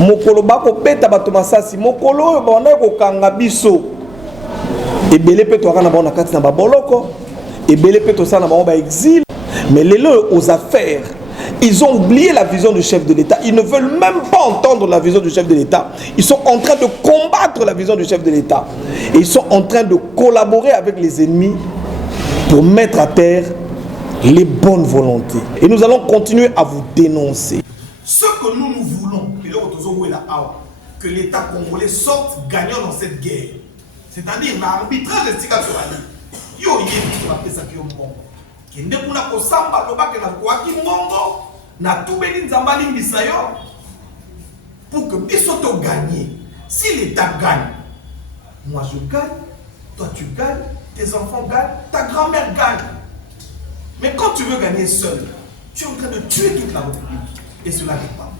mokolo bako beta bato masasi mokolo bana ko kanga biso ebele pe to kana bona kati na baboloko ebele pe to sana ba exil mais les leurs aux affaires ils ont oublié la vision du chef de l'État, ils ne veulent même pas entendre la vision du chef de l'État, ils sont en train de combattre la vision du chef de l'État et ils sont en train de collaborer avec les ennemis pour mettre à terre les bonnes volontés et nous allons continuer à vous dénoncer. Ce que nous voulons, que l'État congolais sorte gagnant dans cette guerre. C'est-à-dire l'arbitrage de Tikatorani. Yo yébi va pesa ki ombongo. Kende kuna kosamba lobake na kwaki mbongo na tubeli nzambali mbisayo pour que bisoto gagne. Si l'État gagne, moi je gagne, toi tu gagnes, tes enfants gagnent, ta grand-mère gagne. Mais quand tu veux gagner seul, tu es en train de tuer toute la République. Et cela n'est pas.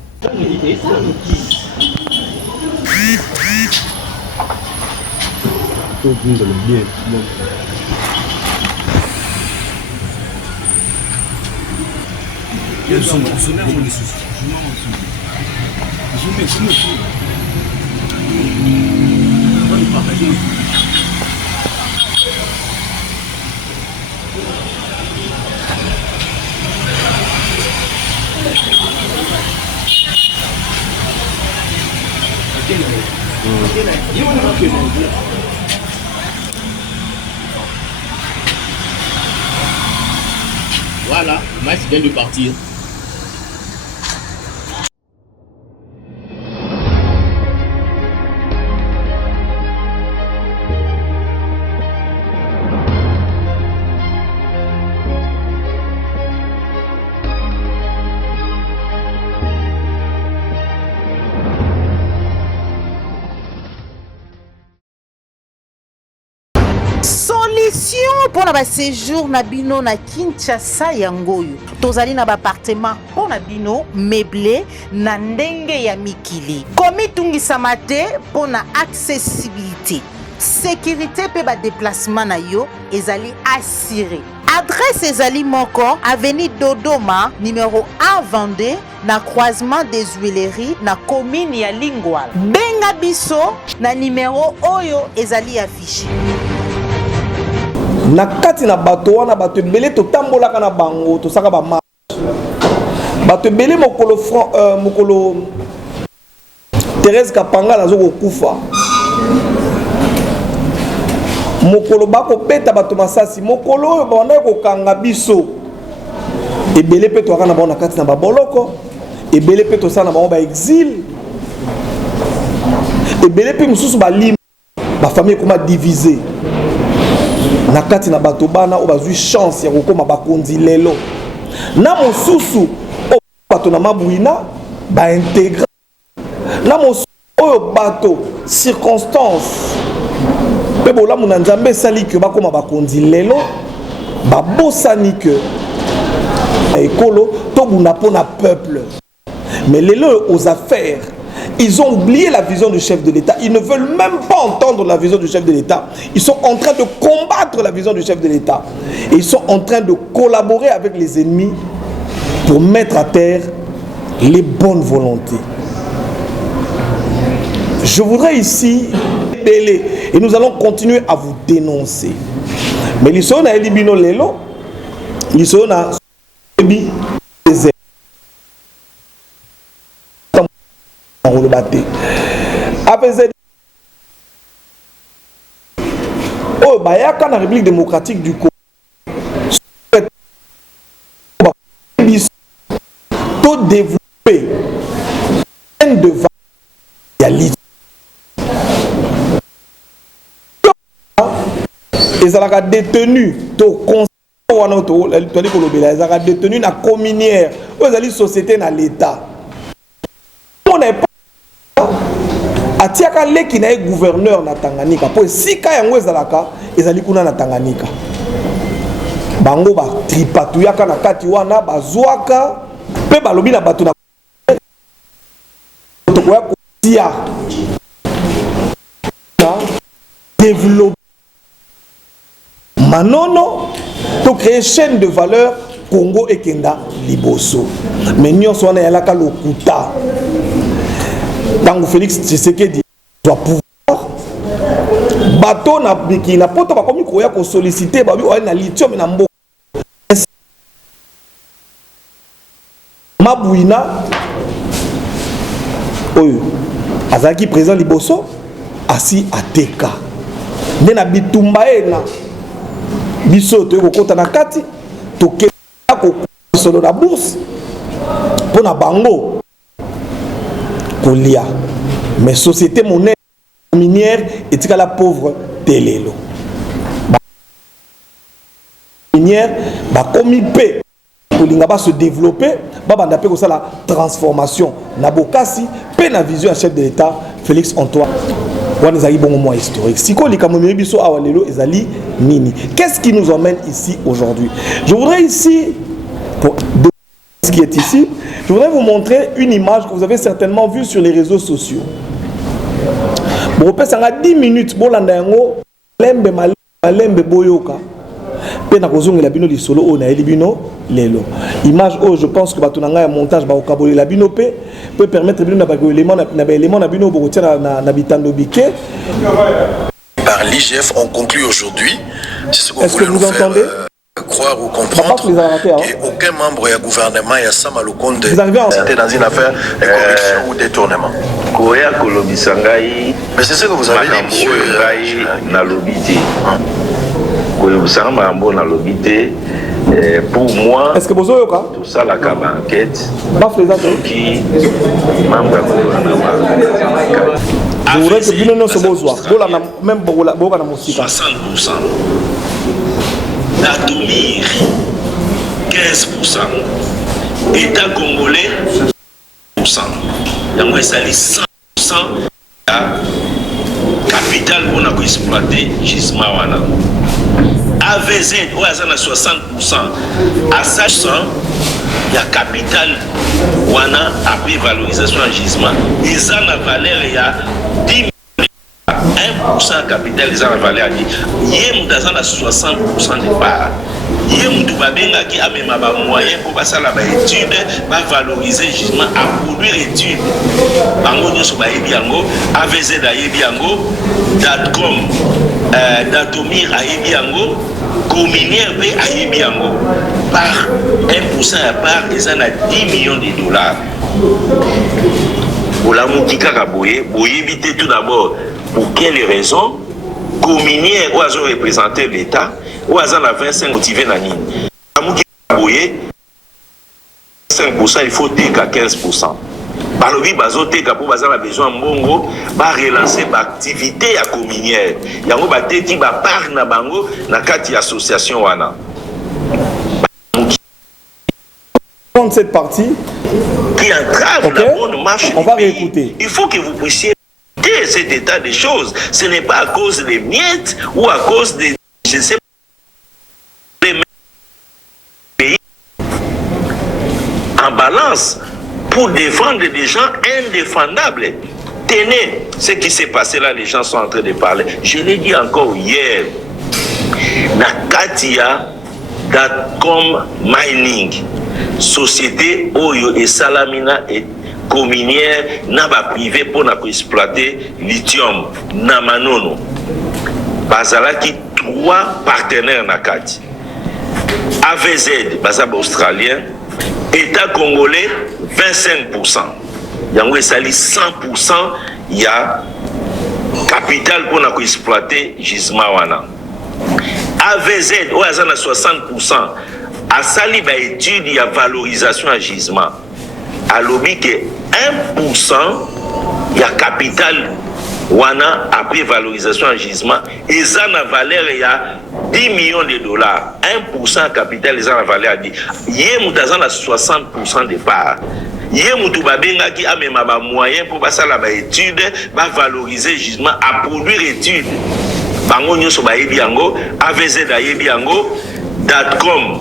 Voilà, le match vient de partir. Solution pour le séjour na bino na Kinshasa yangoyo. Tozali na appartement pour na bino meublé na ndenge ya mikili. Komi tungisa mate pour na accessibilité. Sécurité pe ba déplacement na yo ezali assuré. Adresse ezali moko avenue Dodoma numéro 1 Vendée na croisement des Huileries na commune ya Lingwala. Benga biso na numéro oyo ezali affiché. Na kati na bato wana bato ebele totambolaka na bango tosaka ba marche bato ebele mokolo Thérèse Kapanga nazo kokufa mokolo bako beta bato masasi mokolo bana ko kanga biso ebele pe to kana bona kati na baboloko ebele pe to sana ba exil ebele pe mususu ba lim ba famille comment diviser na kati na bato bana o bazui chance ya kokoma bakonzi lelo na mosusu o bato na mabuina ba intégré na mosusu o bato circonstance pe bola muna nzambe sali ke bakoma bakonzi lelo ba bosani ke ekolo to buna pona peuple mais lelo aux affaires. Ils ont oublié la vision du chef de l'État. Ils ne veulent même pas entendre la vision du chef de l'État. Ils sont en train de combattre la vision du chef de l'État. Et ils sont en train de collaborer avec les ennemis pour mettre à terre les bonnes volontés. Je voudrais ici et nous allons continuer à vous dénoncer. Mais l'issue na elibino lelo, l'issue na ebi le batté. APZ oh bayaka na République démocratique du Congo. Tout développer de ils ont détenu to ils ont détenu na communière aux alliés société na l'État. On n'est pas atiaka leki na gouverneur na Tanganyika po sika yango ezalaka ezali kuna na Tanganyika bango ba tripatuyaka na kati wana bazwaka pe balobi na bato na to ya kotia développer manono to créer chaîne de valeur Congo et Kenda liboso mais nyonso wana yalaka lokuta Dans Félix Tshisekedi doit pouvoir bateau na biki na poto ba komi koya ko solliciter ba bi na lithium na mbo Mabouina oyo azaki président liboso asi ateka nde na bitumba ena biso to kokota na kati to ke ko solo na bourse pona bango kolia mais société monnaie minière etika la pauvre telelo minière ba komi pe kolinga ba se développer ba banda pe ko la transformation na bokasi pe na vision à chef de l'état Félix Antoine wana ezali bongo moi historique siko likamomiri biso awa lelo ezali nini. Qu'est-ce qui nous emmène ici aujourd'hui? Je voudrais ici pour ce qui est ici, je voudrais vous montrer une image que vous avez certainement vue sur les réseaux sociaux. Bon, ça a 10 minutes bolanda yango lembe malembe boyoka pe na kozonga la bino li solo o na elibino lelo image oh je pense que batunanga ya montage ba okaboli la bino pe peut permettre bino na ba élément na bino bokotia na bitando biké. Par l'IGF on conclut aujourd'hui, c'est ce est-ce que vous entendez croire ou comprendre qu'aucun membre du gouvernement ya sama le compte c'était dans une affaire de corruption ou détournement. Koya kolobisangai mais c'est ce que vous avez dit monsieur na lobiti. Pour moi, est-ce que vous avez tout ça la enquête qui je voudrais que vous ne se besoin même 60% Datomir 15%, État congolais 100%. Donc ça dit 100% capital pour exploiter gisement wana. AVZ ou à 60%, à 100% il y a capital wana après valorisation en gisement, ils ont la valeur il y a 10 1% capital ils ont la valeur il y a 60% de part. Il y a qui a même un moyen pour passer la étude, pour valoriser justement à produire études. Bango nous sommes à AVZ à Yebiango, Datcom, Datomir à Yebiango, Cominière à Yebiango. Par 1% à part, ils en a 10 millions de dollars. Pour la Moutika Kaboye, vous évitez tout d'abord pour quelles raisons Cominière ou ont représenté l'État. Ou à 25 motivé na nini. Amuki 5% il faut take à 15%. Balobi bazo take pour baza la besoin mbongo ba relancer ba activité à communière. Yango ba teki ba part na bango na kati association wana. Dans cette partie qui entrave la bonne marche. On va réécouter. Il faut que vous puissiez écouter cet état des choses. Ce n'est pas à cause des miettes ou à cause des je sais en balance pour défendre des gens indéfendables. Tenez, ce qui s'est passé là, les gens sont en train de parler. Je l'ai dit encore hier. Nakatia Datcom Mining, société Oyo et Salamina et communière n'a pas privé pour exploiter lithium Namanono. Bazalaki 3 partenaires Nakati. AVZ, Bazab australien, État congolais 25%. Yango sali 100%, il y a capital pour exploiter gisement wana. AVZ ou à 60%, a sali ba étude il y a valorisation à gisement. A lobby que 1% il y a capital wana après valorisation en gisement, ils ont la valeur il y a 10 millions de dollars. 1% capital, ils ont la valeur à 10. Yé moutazan a 60% de part. Yé moutou babenga qui a même un moyen pour passer à la étude, va valoriser gisement, à produire études. Bango nyoso ba yebiango, AVZ a yebiango, Datcom,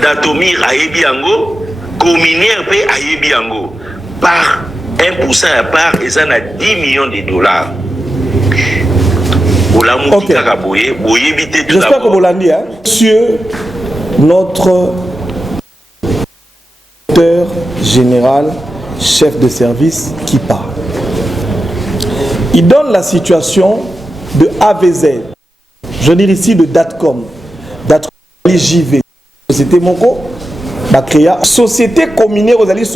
Datomir a yebiango, Cominière a yebiango. Par 1% à part, ils en a 10 millions de dollars. Okay. J'espère que vous l'avez dit, hein? Monsieur notre directeur général, chef de service qui parle. Il donne la situation de AVZ. Je veux dire ici de Datcom. Datcom JV. Société Moko. Bah créa société combinée aux alliés.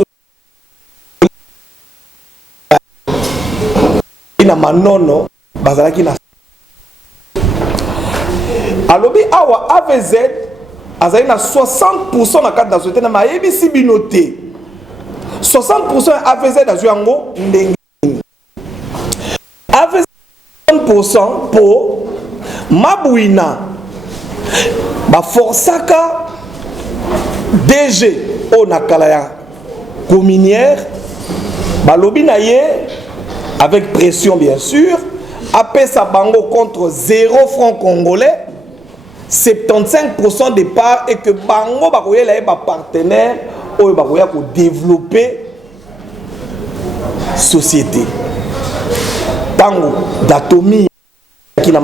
Na manono bazalaki na alobi awa AVZ azali na 60% na cadre de la société na mayebisi binoté 60% AVZ azwi yango ndenge AVZ 60% pour Mabouina ba forsaka DG o nakala ya communière balobi na ye avec pression bien sûr, après sa bango contre 0 francs congolais, 75% des parts et que bango bakoye la ba partenaire ou bakoya ko développer société. Tango d'Atomi qui n'a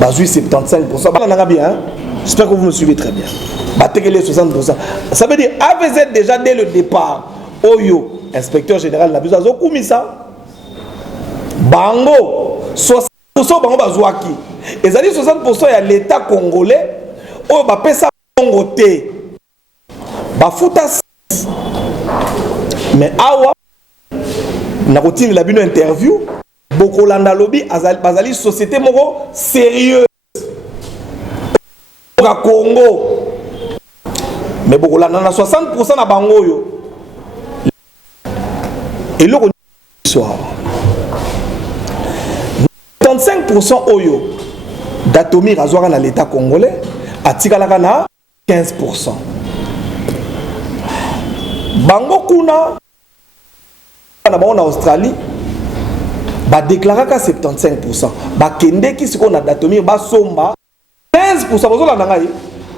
pas 75%. Bien, j'espère que vous me suivez très bien. Battez les 60%. Ça veut dire AVZ déjà dès le départ. Oyo, inspecteur général n'a besoin de ça. Bango 60% bango bazwaki ezali 60% ya l'état congolais oyo bapesa bango te bafuta mais awa na kotini la bino interview bokolanda lobi bazali société moko sérieuse ka Congo mais bokolanda na 60% na bango yo eloko soir 35% oyo d'Atomi razwaka na l'état congolais atikalaka na 15%. Bango kuna na bango na Australie ba déclaraka 75%. Ba kende ki siko na d'Atomi ba somba 15% bozola na ngai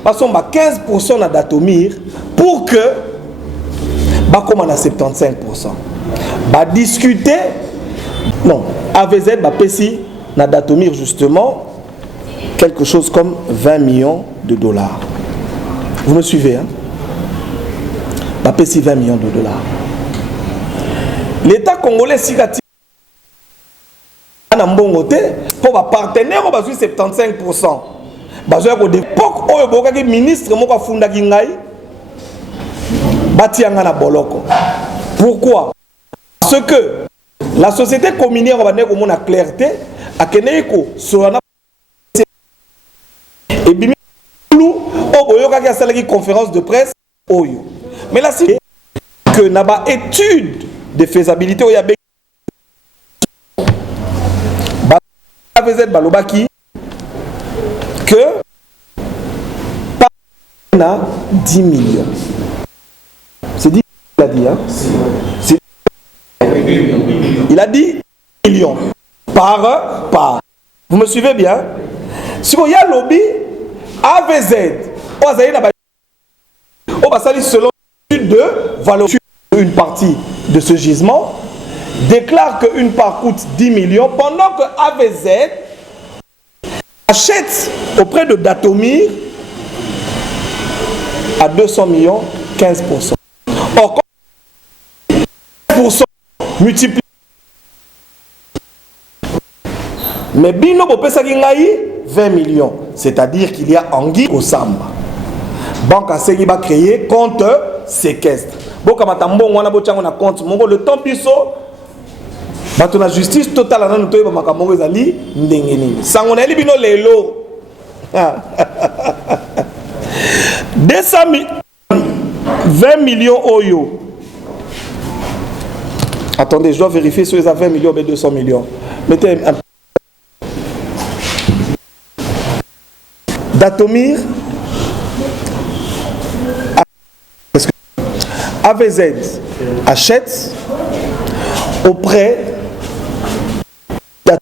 ba somba 15% na d'Atomi pour que ba koma na 75%. Ba discuter non AVZ ba pesi na d'Atomir justement quelque chose comme 20 millions de dollars. Vous me suivez, hein? Bah, 20 millions de dollars. L'État congolais sigati na mbongote pour ba partenaire ba 75%. Bazoya ko d'époque oyo bokaki ministre moko funda ki ngai batianga na boloko. Pourquoi? Parce que la société communière va naître comme la clarté à Keneko sur la et bimi flou au boyo kaki asala ki conférence de presse oyo. Mais là c'est que na ba étude de faisabilité oya be ba AVZ balobaki que na 10 millions. C'est dit il a dit hein. C'est il a dit millions par. Vous me suivez bien? Si il y a lobby, AVZ, selon de valeur une partie de ce gisement, déclare qu'une part coûte 10 millions, pendant que AVZ achète auprès de Datomir à 200 millions, 15%. Or, 15% multiplié. Mais Bino Bopesaki Ngai 20 millions. C'est-à-dire qu'il y a Anguille au Samba. Banque à Segui va créer compte séquestre. Boka Matambo, on a compte. Le temps piso. Bato la justice totale à nous toyer Makamongo Zali Ndengeni. Sangoneli Bino Lelo. 20 millions Oyo. Attendez, je dois vérifier si les 20 millions ou 200 millions. Mettez un Datomir AVZ achète auprès de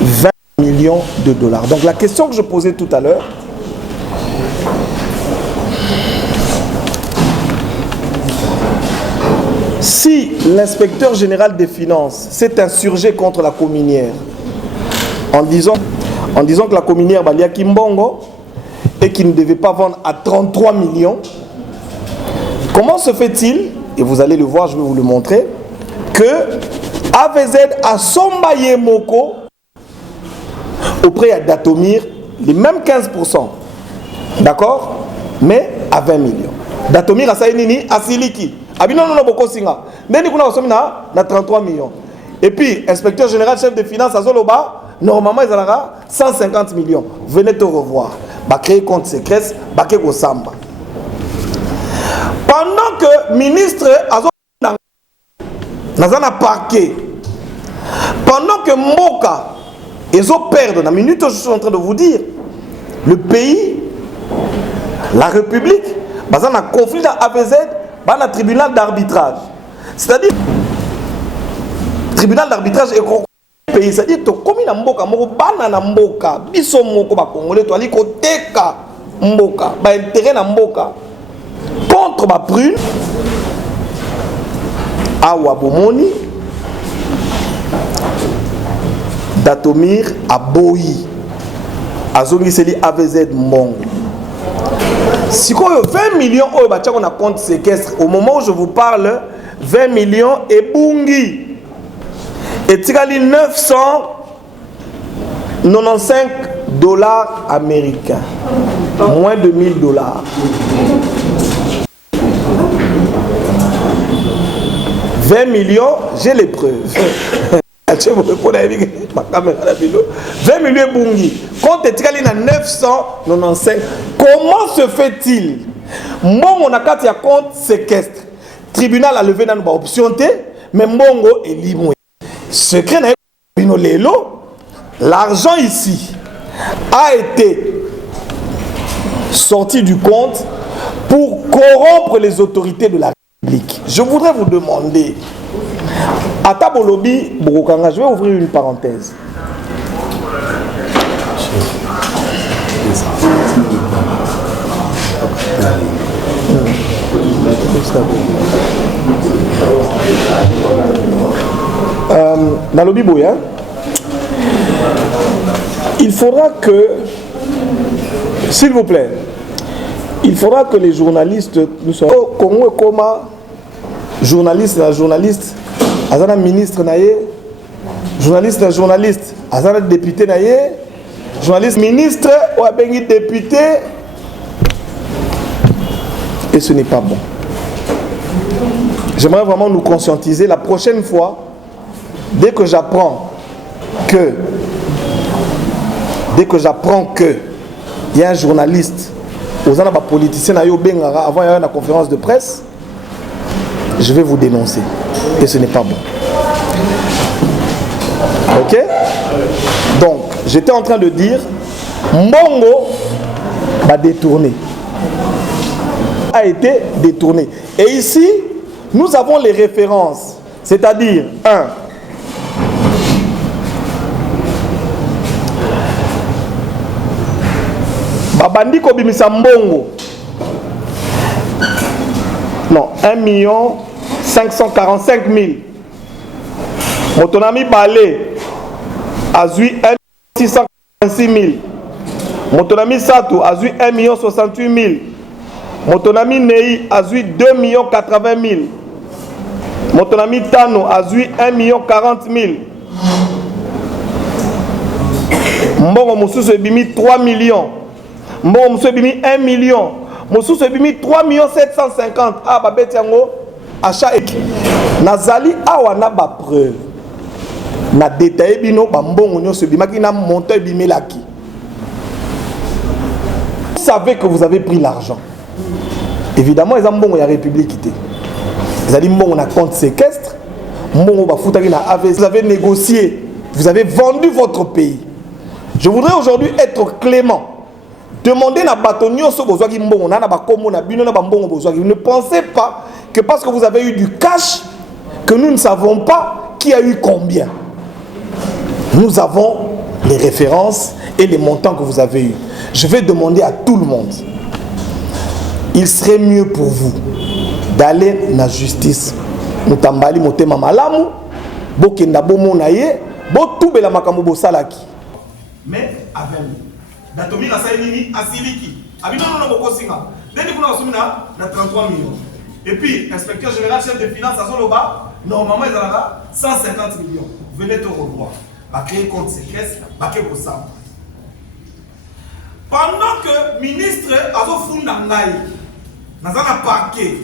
20 millions de dollars. Donc la question que je posais tout à l'heure, si l'inspecteur général des finances s'est insurgé contre la communière en disant que la communière Balia Kimbongo et qu'il ne devait pas vendre à 33 millions, comment se fait-il, et vous allez le voir, je vais vous le montrer, que AVZ a sombaye moko auprès d'Atomir les mêmes 15%. D'accord? Mais à 20 millions. D'Atomir a saïnini à Siliki. Abino non boko singa. Neni kuna osomi na 33 millions. Et puis inspecteur général chef de finances à Zoloba, normalement ils aura 150 millions. Venez te revoir. Ba créer compte secret, ba ke ko samba. Pendant que ministre Azo Nazana parquet, pendant que Mboka ils ont perdu, dans la minute où je suis en train de vous dire, le pays, la République, dans un conflit dans AVZ, dans un tribunal d'arbitrage. C'est-à-dire, tribunal d'arbitrage est le pays. C'est-à-dire, que comme il y a Mboka, Mboka, Mboka, Biso Mboka, Congolais, tu as dit que Teka Mboka, intérêt na Mboka, contre ma prune, Awa Bomoni, Datomir à Boyi, à Zongiseli AVZ Mbongo. Si on a 20 millions, on a compte séquestre. Au moment où je vous parle, 20 millions et Bungi. Et Tigali 995 dollars américains. Moins de 1000 dollars. 20 millions, j'ai les preuves. 20 millions Bungi. Compte Tikali na 995. Comment se fait-il? Mbongo na kati ya compte séquestre. Tribunal a levé dans option T, mais Mbongo est libre. Secret na bino lelo, l'argent ici a été sorti du compte pour corrompre les autorités de la République. Je voudrais vous demander, à Tabolobi, Brokanga, je vais ouvrir une parenthèse. Dans le Biboya, il faudra que, s'il vous plaît, il faudra que les journalistes, nous sommes Congo comme journaliste, azana ministre naye, journaliste, azana député naye, journaliste, ministre ou abengi député, et ce n'est pas bon. J'aimerais vraiment nous conscientiser la prochaine fois, dès que j'apprends que il y a un journaliste, aux années politiciens avant la conférence de presse, je vais vous dénoncer. Et ce n'est pas bon. Ok? Donc, j'étais en train de dire, Mbongo va détourner. A été détourné. Et ici, nous avons les références. C'est-à-dire, 1. Babandi Kobimisa Mbongo. Non, 1 545 000. Motonami Balé a eu 1 646 000. Motonami Satou a eu 1 68 000. Motonami Nei a eu 2 80 000. Motonami Tano a eu 1 40 000. Mbongo Moussous Ebimi 3 millions. Mbongo Moussous Ebimi 1 million. Moussous Ebimi 3 750. Ah, babet yango achat ek. Nazali awana ba preuve. Na détaillé bino ba mbongo nyo se bimaki na montant ebimelaki. Vous savez que vous avez pris l'argent. Évidemment, ils ont mbongo ya République. Vous avez mbongo na compte séquestre. Mbongo ba futaki na AVZ. Vous avez négocié. Vous avez vendu votre pays. Je voudrais aujourd'hui être clément. Demandez na batonio so bozwaki mbongo na ba komo na bino na ba mbongo bozwaki. Ne pensez pas que parce que vous avez eu du cash que nous ne savons pas qui a eu combien. Nous avons les références et les montants que vous avez eu. Je vais demander à tout le monde. Il serait mieux pour vous d'aller na justice. Mutambali motema malamu, bokenda bomona ye, botubela makambo bosalaki. Mais avec lui. Datomir a saïni à Siliki. Abino non boko singa. Dès que vous avez na 33 millions. Et puis, inspecteur général, chef de finances, à Zoloba, normalement, ils ont 150 millions. Venez te revoir. Va créer compte séquestre, va créer vos sommes. Pendant que le ministre Azo Fundangaï, dans un parquet,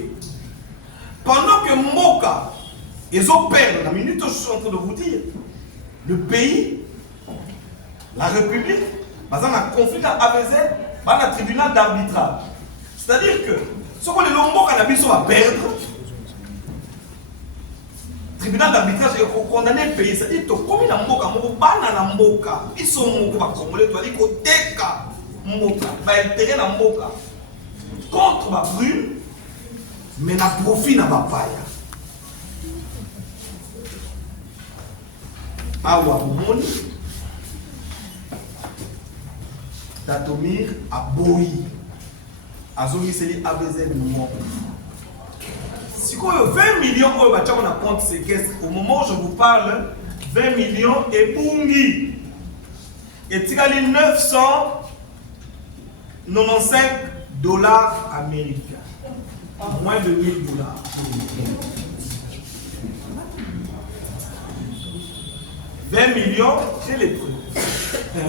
pendant que Moka, ils ont perdu, la minute où je suis en train de vous dire, le pays, la République, dans un conflit avec un tribunal d'arbitrage. C'est-à-dire que, ce que les Lombok va perdre, le tribunal d'arbitrage est condamné le pays. C'est-à-dire que, comme il y a un Moka, ils sont Moka, Congolais, tu as dit que Teka, Moka, intérêt dans Moka, contre ma brûle, mais na profit na bapaya. Awa Moumoni, Tatomir à Boyi, Azomi Seli ABZ Moumon. Si vous avez 20 millions, on a compte séquestre. Au moment où je vous parle, 20 millions et Bungi. Et tu as les 995 dollars américains. Moins de 1000 dollars. « 20 millions, j'ai les preuves. 20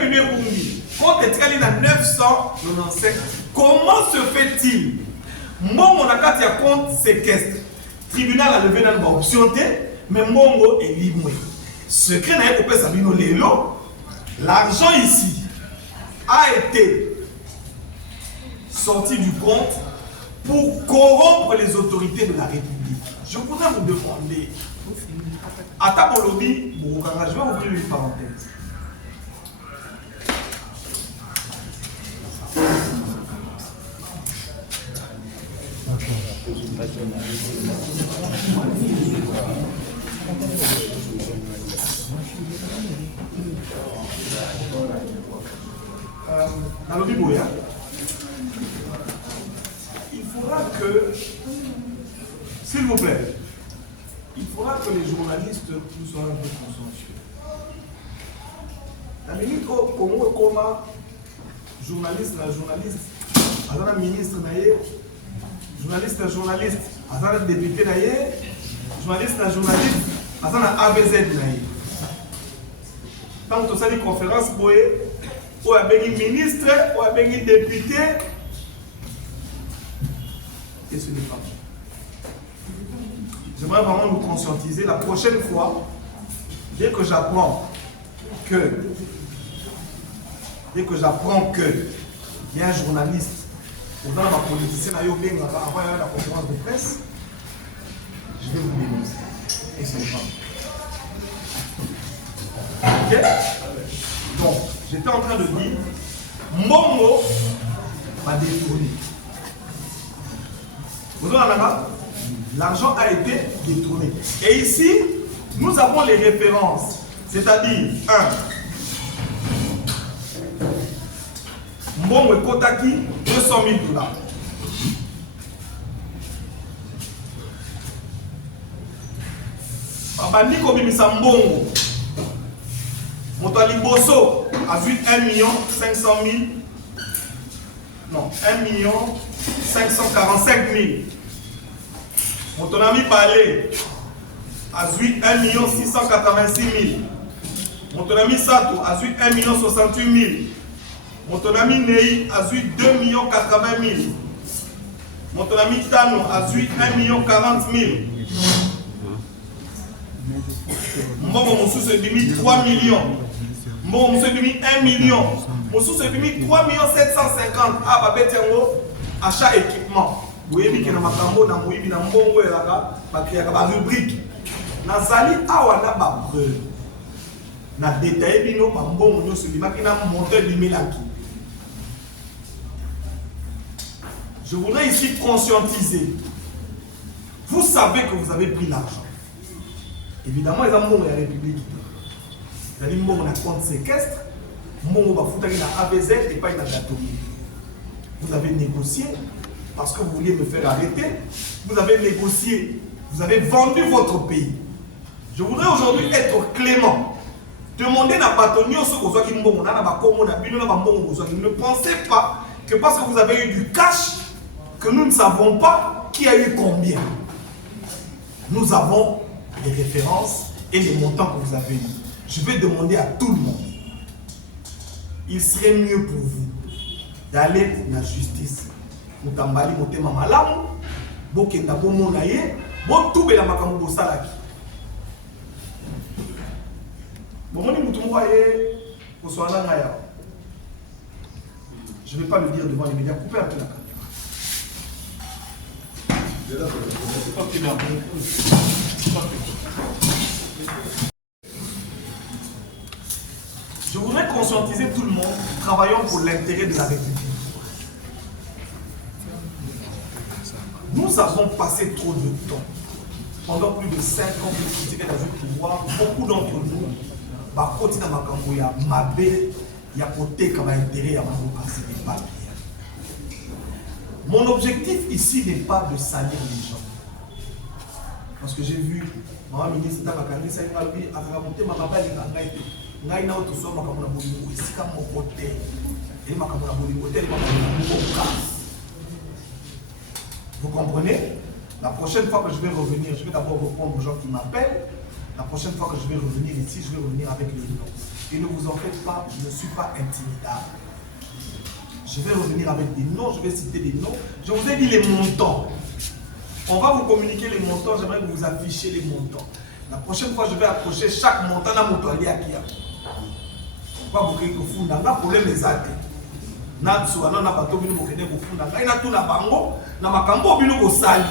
millions pour nous. Quand tu es à 995, comment se fait-il? Moi, mon account est compte séquestre. Tribunal a levé dans option, mais Mongo est libre. Secret n'a pas Sabino Lelo. L'argent ici a été sorti du compte pour corrompre les autorités de la République. Je voudrais vous demander, à Tabolobi, je vais ouvrir une parenthèse. Dans le Biboya, il faudra que, s'il vous plaît, il faudra que les journalistes nous soient un peu consciencieux. La minute au Congo, comment journaliste, à un ministre, journaliste, à un député, journaliste, à un ABZ. Tant que tu as une conférence, où il y a un ministre, où il y a un député, et ce n'est pas bon. J'aimerais vraiment nous conscientiser la prochaine fois, dès que j'apprends que il y a un journaliste, dans ma politicien, avant la conférence de presse, je vais vous dénoncer. Et ce n'est pas bon. Ok? Donc, j'étais en train de dire, Mongo va détourner. Vous avez l'argent a été détourné. Et ici, nous avons les références. C'est-à-dire, 1. Mbongo Kotaki, 200 000 dollars. Babandi Kobimisa Mbongo. Motali Bosso a vu 1 500 000. Non, 1 545 000. Mon ami Palé a eu 1 686 000. Mon ami Sato a eu 1 68 000. Mon ami Nei a eu 2 80 000. Mon ami Tano a eu 1 40 000. Mon sous est demi 3 millions. Mon sous est demi 1 million. Mon sous est demi 3 750. Ah, bah, achat équipement. Vous voyez que dans ma cambo, dans mon ibi, dans mon bongo, il y a une rubrique. Dans Zali, awa na ba preuve. Na détail bino, ma bongo, nous se dit, ma kina monteur du Milaki. Je voudrais ici conscientiser. Vous savez que vous avez pris l'argent. Évidemment, ils ont la République. Vous avez mis un compte séquestre. Mon va foutre dans ABZ et pas dans Datomi. Vous avez négocié. Parce que vous vouliez me faire arrêter, vous avez négocié, vous avez vendu votre pays. Je voudrais aujourd'hui être clément. Demandez à Batonio ce que vous avez dit, ne pensez pas que parce que vous avez eu du cash, que nous ne savons pas qui a eu combien. Nous avons les références et les montants que vous avez eu. Je vais demander à tout le monde, il serait mieux pour vous d'aller dans la justice. Mutambali motema malamu, bokenda bomona ye, botubela makambo bosalaki. Bomoni mutumwa ye koswana ngaya. Je ne vais pas le dire devant les médias, coupez un peu la caméra. Je voudrais conscientiser tout le monde, travaillons pour l'intérêt de la République. Nous avons passé trop de temps, pendant plus de 5 ans pour critiquer dans le pouvoir. Beaucoup d'entre nous, côté dans ma campagne, il y a côté comme intérêt à ma pas. Mon objectif ici n'est pas de salir les gens. Parce que j'ai vu, ma ministre dans la carrière, ça a été raconté ma papa et ma mère. Ngai na to so makamuna bolingo isika mokote et makamuna bolingo tel makamuna. Vous comprenez? La prochaine fois que je vais revenir, je vais d'abord répondre aux gens qui m'appellent. La prochaine fois que je vais revenir ici, je vais revenir avec les noms. Et ne vous en faites pas, je ne suis pas intimidable. Je vais revenir avec des noms, je vais citer des noms. Je vous ai dit les montants. On va vous communiquer les montants, j'aimerais que vous affichiez les montants. La prochaine fois, je vais approcher chaque montant dans mon toilette à Kia. Pas vous créer que vous n'avez pas de problème les athées. Natsu, non, n'a pas tout venu vous créer que vous n'avez pas tout na bango, na makambo bino ko sali.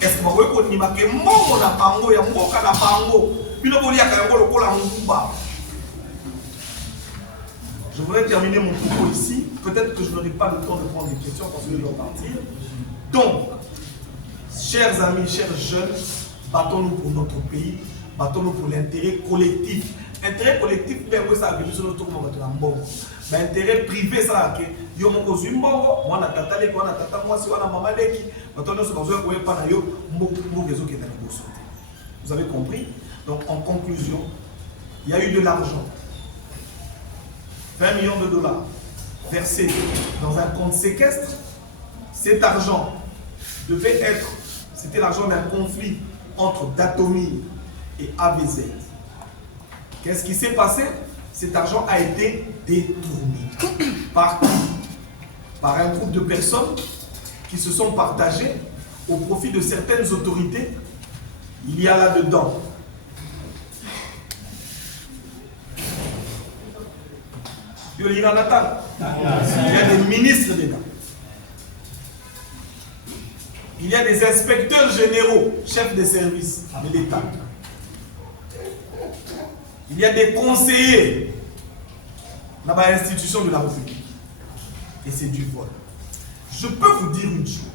Est-ce que vous voyez qu'on y marque mongo na bango ya mboka na bango, bino ko liaka yango lokola ngumba. Je voudrais terminer mon propos ici. Peut-être que je n'aurai pas le temps de prendre des questions parce que je dois partir. Donc, chers amis, chers jeunes, battons-nous pour notre pays, battons-nous pour l'intérêt collectif. Intérêt collectif, mais ça a été sur notre monde. Mais intérêt privé, ça a été. Yo moko zumbongo, moi na tata leki, moi na tata moi si wana mama leki, battons-nous sur besoin pour pas na yo moko réseau qui est dans le bourse. Vous avez compris? Donc, en conclusion, il y a eu de l'argent. 20 millions de dollars versés dans un compte séquestre. Cet argent devait être, c'était l'argent d'un conflit entre Datomi et AVZ. Qu'est-ce qui s'est passé? Cet argent a été détourné. Par qui? Par un groupe de personnes qui se sont partagées au profit de certaines autorités. Il y a là-dedans il y a des ministres dedans. Il y a des inspecteurs généraux, chefs de service de l'État. Il y a des conseillers dans l'institution de la République. Et c'est du vol. Je peux vous dire une chose.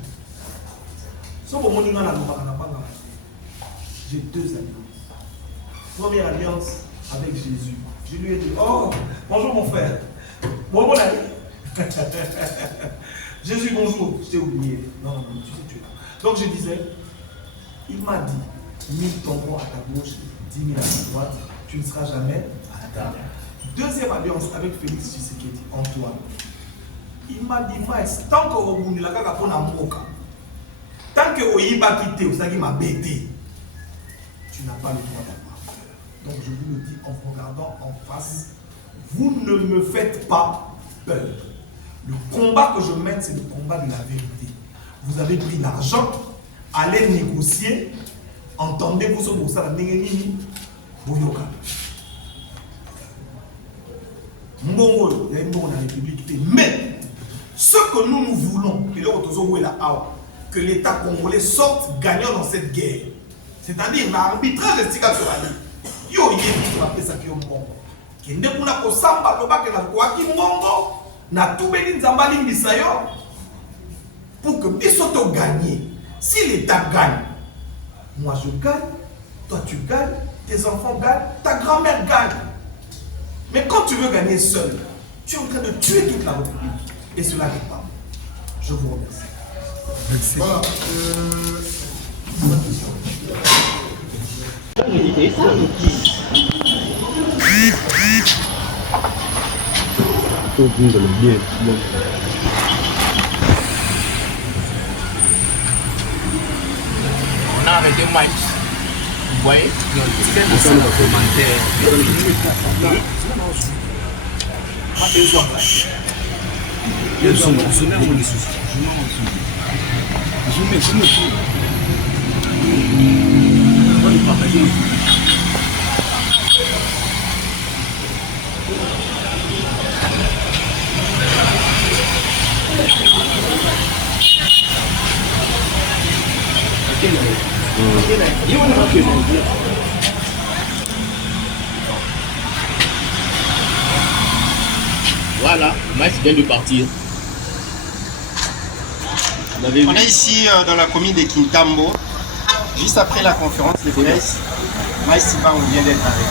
J'ai 2 alliances. Première alliance avec Jésus. Je lui ai dit, oh, bonjour mon frère. Bon ami. Jésus, bonjour. Je t'ai oublié. Non, non, tu sais, tu es là. Donc je disais, il m'a dit, 1000 tomberont à ta gauche, 10 000 à ta droite, tu ne seras jamais à table. Deuxième alliance avec Félix Tshisekedi, Antoine. Il m'a dit, tant que vous ne l'avez pas pour tant que vous n'avez quitté, vous avez m'a bêté, tu n'as pas le droit d'avoir peur. Donc je vous le dis en vous regardant en face, vous ne me faites pas peur. Le combat que je mène, c'est le combat de la vérité. Vous avez pris l'argent, allez négocier, entendez-vous sur ça, la négative, Boyoka. Mbongo, il y a une bonne République. Mais ce que nous voulons, et là, que l'État congolais sorte gagnant dans cette guerre. C'est-à-dire l'arbitrage de Tika Sorali. Yo, il y a qui appelle ça qui est Mbongo. Qui n'est pas pour Samba, le na Kouaki Mbongo, na tout béni Zambali Misayo, pour que Bisoto gagne. Si l'État gagne, moi je gagne, toi tu gagnes, tes enfants gagnent, ta grand-mère gagne. Mais quand tu veux gagner seul, tu es en train de tuer toute la République. Et cela n'est pas. Je vous remercie. Merci. Voilà. Tout le monde est bien. arrêté Mike. Vous voyez? Donc, c'est un commentaire. Voilà, Maïs vient de partir. On est ici dans la commune de Kintambo, juste après la conférence de presse. Maïs Simba, on vient d'être arrêté.